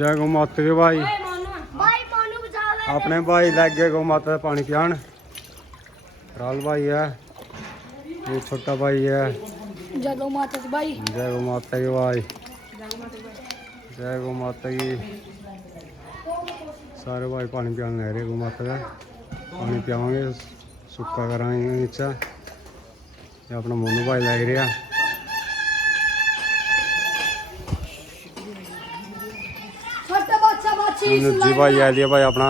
जय गौ माता के भाई अपने भाई लग गए गौ माता का पानी पियान। राल भाई है, ये छोटा भाई है। जय गौ माता की भाई। जय गौ माता की भाई। जय गौ माता की। सारे भाई पानी पियान ले रहे गौ माता का। पानी पियावांगे, सुक्का करांगे नीचे। ये अपना मोनू भाई लग रहा। जी भाई आ लिया भाई अपना।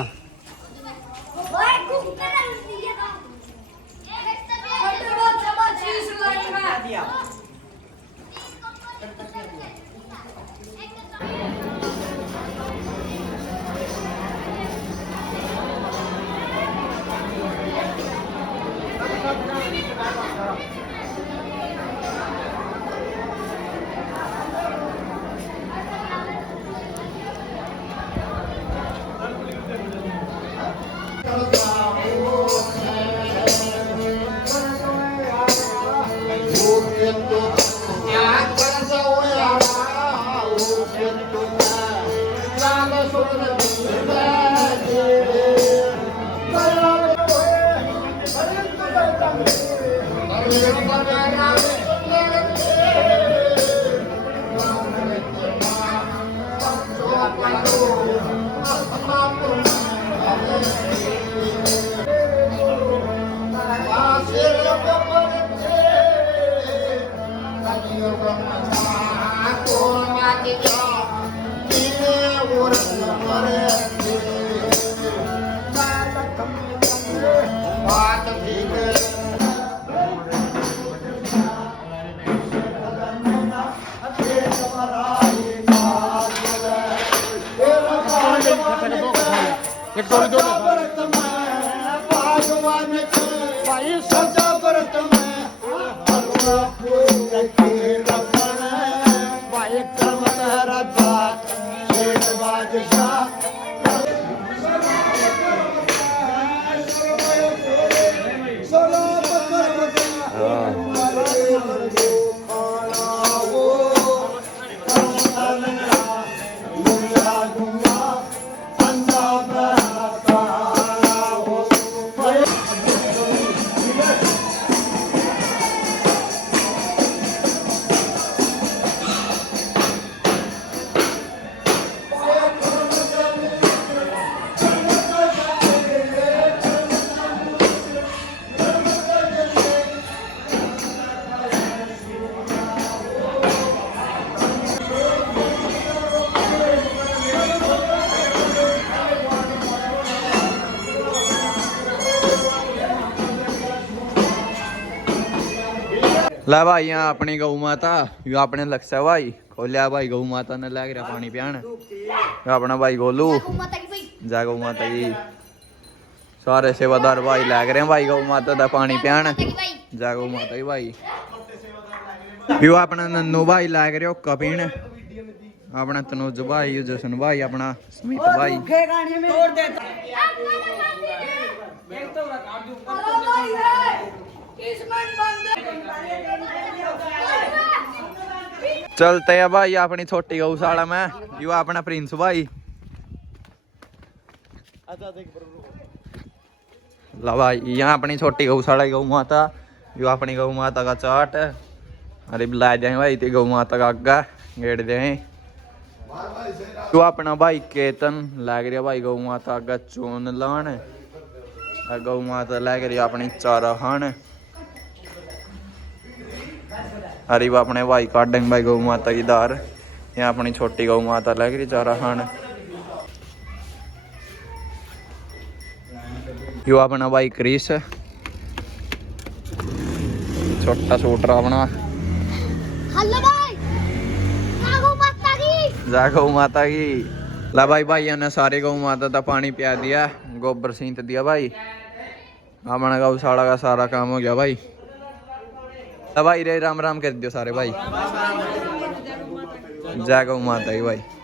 ला भाई यहाँ अपनी गौ माता यो अपने लक्ष्य भाई खोलिया भाई गौ माता ने लग रहा पानी पियान। अपना भाई गोलू जय गौ माता की। सारे सेवादार भाई लग रहे हैं भाई गौ माता का पानी पियान। जय गौ माता की भाई। यो अपना नन्नू भाई लग रहे हो कपीन। अपना तनुज भाई जसन भाई अपना स्मित भाई। चलते हैं भाई अपनी छोटी गौशाला में। यो अपना प्रिंस भाई। ला भाई यहाँ अपनी छोटी गौशाला गौ माता। यो अपनी गौ माता का चाट। अरे ला जाए भाई ते गौ माता का आगा गेट जाए। तो अपना भाई केतन लग रहा भाई गौ माता आगा चून लान। गौ माता लग रही अपनी चारा खान। अरे वो अपने भाई काटेंगे भाई गौ माता की दार। यहाँ अपनी छोटी गौ माता लग रही चारा खान। यो अपना भाई क्रिस छोटा सूटर अपना। हेलो भाई जय गौ माता की। ला भाई भाइयों ने सारे गौ माता का पानी पिया दिया, गोबर सींच दिया भाई। अपना गौशाला का सारा काम हो गया भाई। भाई रे राम राम कर दियो सारे भाई। जय गौ माता की भाई।